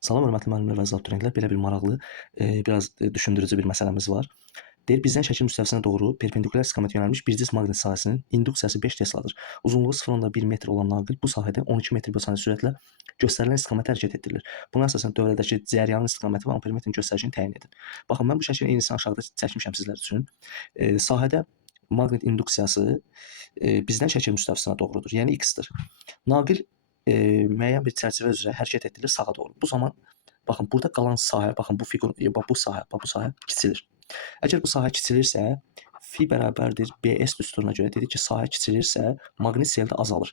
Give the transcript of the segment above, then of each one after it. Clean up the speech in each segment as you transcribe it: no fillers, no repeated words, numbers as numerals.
Salam hörmətli müəllimlər və abituriyentlər, belə bir maraqlı, biraz düşündürücü bir məsələmiz var. Deyir, bizdən şəkil müstəvisinə doğru perpendikulyar istiqamətə yönəlmiş bir cisim maqnit sahəsinin induksiyası 5 Tesladır. Uzunluğu 0,1 metr olan naqil bu sahədə 12 metr bölü saniyə sürətlə göstərilən istiqamətə hərəkət etdirilir. Buna əsasən dövrədəki cəryanın istiqaməti və ampermetrin göstəricini təyin edin. Baxın, mən bu şəklin eynisini aşağıda çəkmişəm sizlər üçün. Sahədə maqnit induksiyası bizdən şəkil müstəvisinə doğrudur, yəni x-dir. Naqil müəyyən bir çərçivə üzrə hərəkət etdirilir sağa doğru. Bu zaman baxın, burada qalan sahə, baxın bu fiqur, bu sahə kiçilir. Əgər bu sahə kiçilirsə, fi bərabərdir BS düsturuna görə dedik ki, sahə kiçilirsə, maqnit sel də azalır.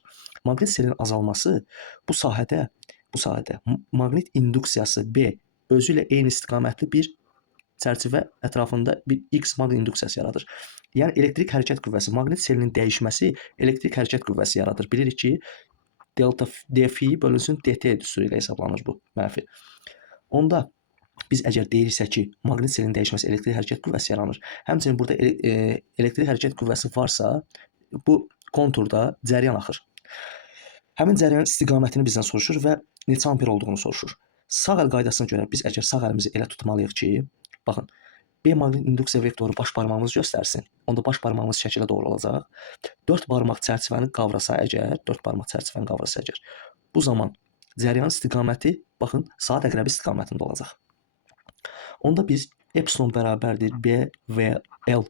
Maqnit selin azalması bu sahədə maqnit induksiyası B özü ilə eyni istiqamətli bir çərçivə ətrafında bir X maqnit induksiyası yaradır. Yəni elektrik hərəkət qüvvəsi, maqnit selinin dəyişməsi elektrik hərəkət qüvvəsi yaradır. Bilirik ki, delta dfi bölünsün dt düsturu ilə hesablanır bu mənfi. Onda biz əgər deyirsə ki, maqnit selinin dəyişməsi elektrik hərəkət qüvvəsi yaranır, həmçinin burada elektrik hərəkət qüvvəsi varsa, bu konturda cəryan axır. Həmin cəryanın istiqamətini bizdən soruşur və neçə amper olduğunu soruşur. Sağ əl qaydasına görə biz əgər sağ əlimizi elə tutmalıyıq ki, baxın, B maqnit induksiya vektoru baş barmağımız göstərsin. Onda baş barmağımız şəkilə doğru olacaq. 4 barmaq çərçivəni qavrasa əgər, bu zaman cəryanın istiqaməti, baxın, saat əqrəbi istiqamətində olacaq. Onda biz epsilon bərabərdir B və L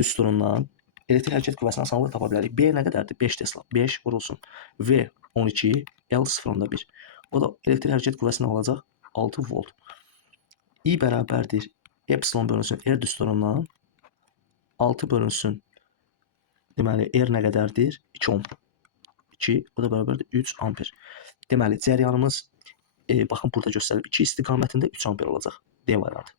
düsturundan elektrik hərəkət qüvvəsinin asanlıqla tapa bilərik. B nə qədərdir? 5 Tesla. 5 vurulsun. V 12, L 0,1. O da elektrik hərəkət qüvvəsi nə olacaq? 6 volt. I bərabərdir epsilon bölünsün R düsturundan 6 bölünsün. Deməli, R nə qədərdir? 2 ohm. 2, o da bərabərdir 3 amper. Deməli, cəryanımız, baxın, burada göstərilib 2 istiqamətində 3 amper olacaq. D variantı.